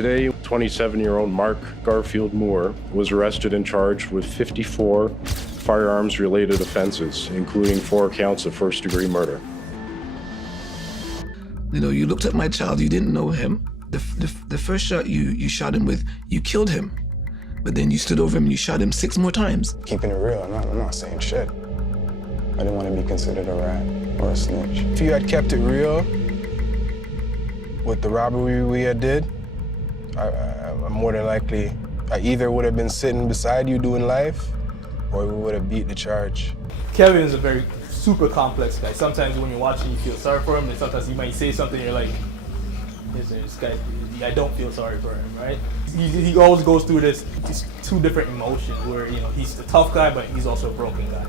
Today, 27-year-old Mark Garfield Moore was arrested and charged with 54 firearms-related offenses, including 4 counts of first-degree murder. You know, you looked at my child, you didn't know him. The first shot you shot him with, you killed him. But then you stood over him and you shot him 6 more times. Keeping it real, I'm not saying shit. I didn't want to be considered a rat or a snitch. If you had kept it real with the robbery we had did, I'm more than likely, I either would have been sitting beside you doing life, or we would have beat the charge. Kevin is a very super complex guy. Sometimes when you're watching, you feel sorry for him, and sometimes he might say something, you're like, this guy, I don't feel sorry for him, right? He always goes through these 2 different emotions where, you know, he's a tough guy, but he's also a broken guy.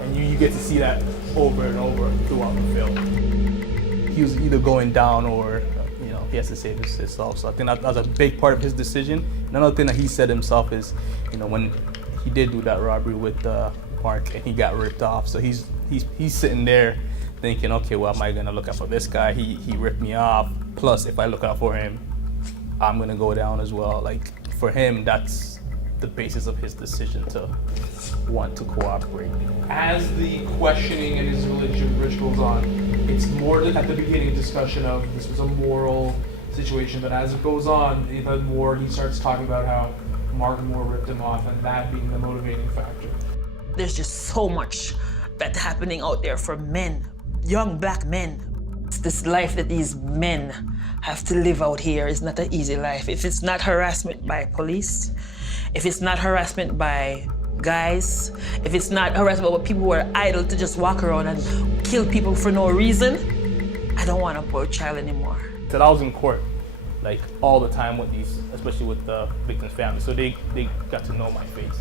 And you get to see that over and over throughout the film. He was either going down or, you know, he has to save himself. So I think that was a big part of his decision. Another thing that he said himself is, you know, when he did do that robbery with Mark and he got ripped off. So he's sitting there thinking, okay, well, am I gonna look out for this guy? He ripped me off. Plus, if I look out for him, I'm gonna go down as well. Like, for him, that's the basis of his decision to want to cooperate. As the questioning and his religion rituals on, it's more at the beginning discussion of this was a moral situation, but as it goes on, the more he starts talking about how Mark Moore ripped him off and that being the motivating factor. There's just so much that's happening out there for men, young black men. This life that these men have to live out here is not an easy life. If it's not harassment by police, if it's not harassment by guys, if it's not harassment by people who are idle to just walk around and kill people for no reason, I don't want a poor child anymore. So I was in court, like, all the time with these, especially with the victim's family. So they got to know my face.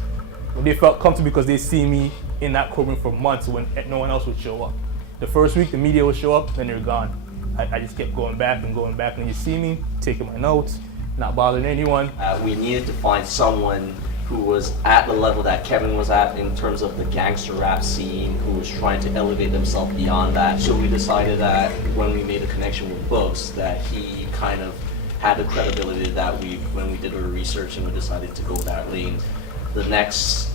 They felt comfortable because they see me in that courtroom for months when no one else would show up. The first week, the media would show up, then they're gone. I just kept going back, and you see me, taking my notes, not bothering anyone. We needed to find someone who was at the level that Kevin was at in terms of the gangster rap scene, who was trying to elevate themselves beyond that. So we decided that when we made a connection with Books, that he kind of had the credibility that when we did our research and we decided to go that lane. The next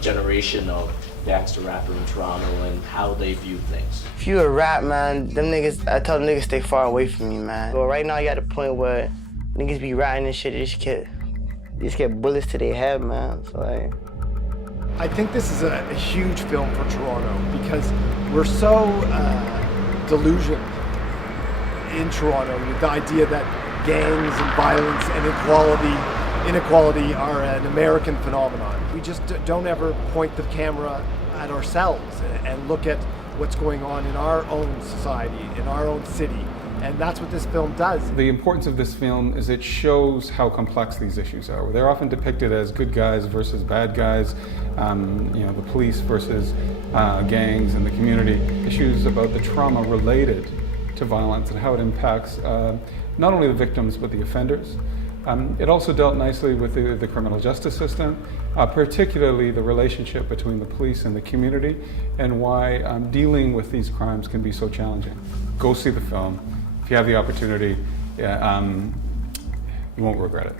generation of gangster rapper in Toronto and how they view things. If you a rap, man, them niggas, I tell them niggas stay far away from me, man. But right now you at the point where niggas be ratting and shit, they just get bullets to their head, man. So like, I think this is a huge film for Toronto because we're so delusioned in Toronto with the idea that gangs and violence and inequality are an American phenomenon. We just don't ever point the camera at ourselves and look at what's going on in our own society, in our own city. And that's what this film does. The importance of this film is it shows how complex these issues are. They're often depicted as good guys versus bad guys, you know, the police versus gangs and the community. Issues about the trauma related to violence and how it impacts not only the victims but the offenders. It also dealt nicely with the criminal justice system, particularly the relationship between the police and the community, and why dealing with these crimes can be so challenging. Go see the film. If you have the opportunity, you won't regret it.